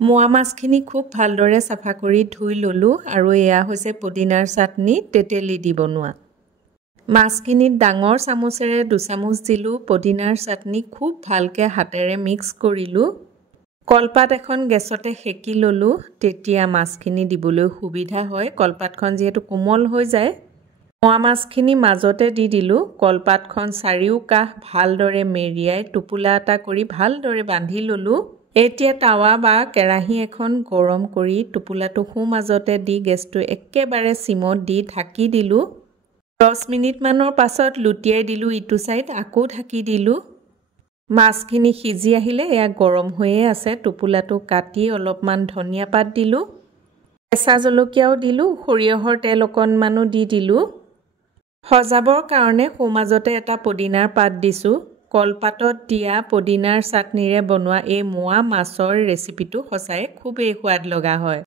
মোৱা মাছখিনি খুব ভালদৰে চাফা কৰি ধুই ল'লোঁ আৰু এয়া হৈছে পদিনাৰ চাটনি তেতেলী দি বনোৱা। মাছখিনিত ডাঙৰ চামুচেৰে 2 চামুচ দিলোঁ পদিনাৰ চাটনি খুব ভালকৈ হাতেৰে মিক্স কৰিলোঁ। কলপাত এখন গেছতে সেকি ল'লোঁ, তেতিয়া মাছখিনি দিবলৈ সুবিধা হয়। কলপাতখন যিহেতু কোমল হৈ যায়। মোৱা মাছখিনি মাজতে দি দিলোঁ। কলপাতখন চাৰিওকাষ ভালদৰে মেৰিয়াই টোপোলা এটা কৰি ভালদৰে বান্ধি ল'লোঁ। এতিয়া টাৱা বা কেৰাহী এখন গৰম কৰি টোপোলাটো সোঁমাজতে দি গেছটো একেবাৰে চিমত দি ঢাকি দিলোঁ। 10 মিনিটমানৰ পাছত লুটিয়াই দিলোঁ ইটো ছাইড, আকৌ ঢাকি দিলোঁ। মাছখিনি সিজি আহিলে এয়া গৰম হৈয়ে আছে। টোপোলাটো কাটি অলপমান ধনিয়া পাত দিলোঁ, কেঁচা জলকীয়াও দিলোঁ, সৰিয়হৰ তেল অকণমানো দি দিলোঁ। সজাবৰ কাৰণে সোঁমাজতে এটা পদিনাৰ পাত দিছোঁ। কলপাতত দিয়া পদিনাৰ চাটনিৰে বনোৱা এই মোৱা মাছৰ ৰেচিপিটো সঁচাই খুবেই সোৱাদ লগা হয়।